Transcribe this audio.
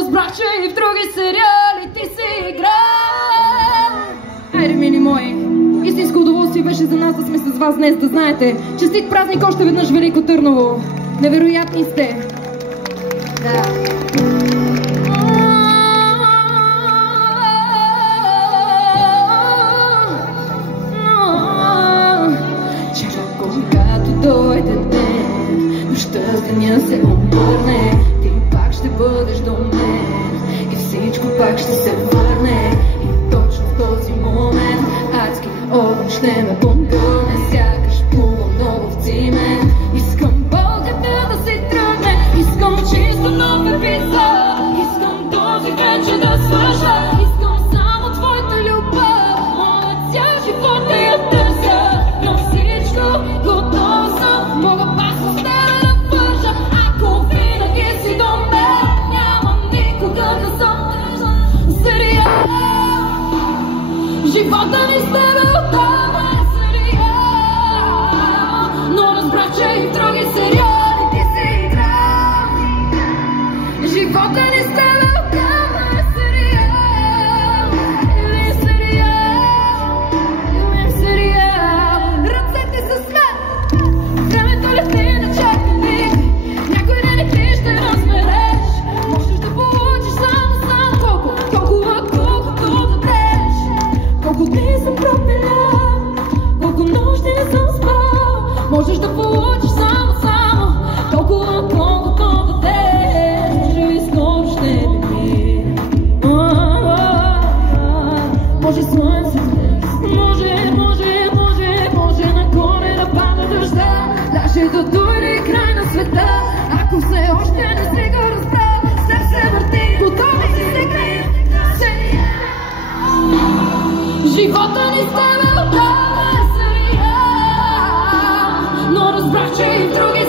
разбрах, че и в други сериали ти си играл. Хайде, мили мои, истинско удоволствие беше за нас да сме с вас днес, да знаете. Честит празник още веднъж, Велико Търново. Невероятни сте. Да. Когато дойде ден, нощта с деня се обърне, ти пак ще бъдеш до мен и всичко пак ще се върне. И точно в този момент адски огън ще ме помгълне, сякаш плувам много в цимен. Искам болката да си тръгне, искам чисто нов епизод, искам този вечер да свърша, искам само твоята любов, моя цял живот да я търся. Към всичко готов съм, мога пак с тебе да вържа, ако винаги си до мен, няма никога да съм сериал. Живота ни с тебе отдава е сериал, но разбрах, че и в други сериали ти си играл. Живота ни с тебе отдава е сериал, или сериал, или сериал. Ръцете са смет, времето лети на чака миг, някой ден и ти ще разбереш, можеш да получиш само колкото дадеш. Колко дни съм пропилял, колко нощи не съм спал, можеш да получиш само толкова колкото дадеш. Може би скоро ще мине, може слънцето, може нагоре да пада дъжда, даже да дойде край на света. Ако все още не си го разбрал, с теб се върти, готови си сега. Живота ни с тебе отдава е сериал, но разбрах, че и в други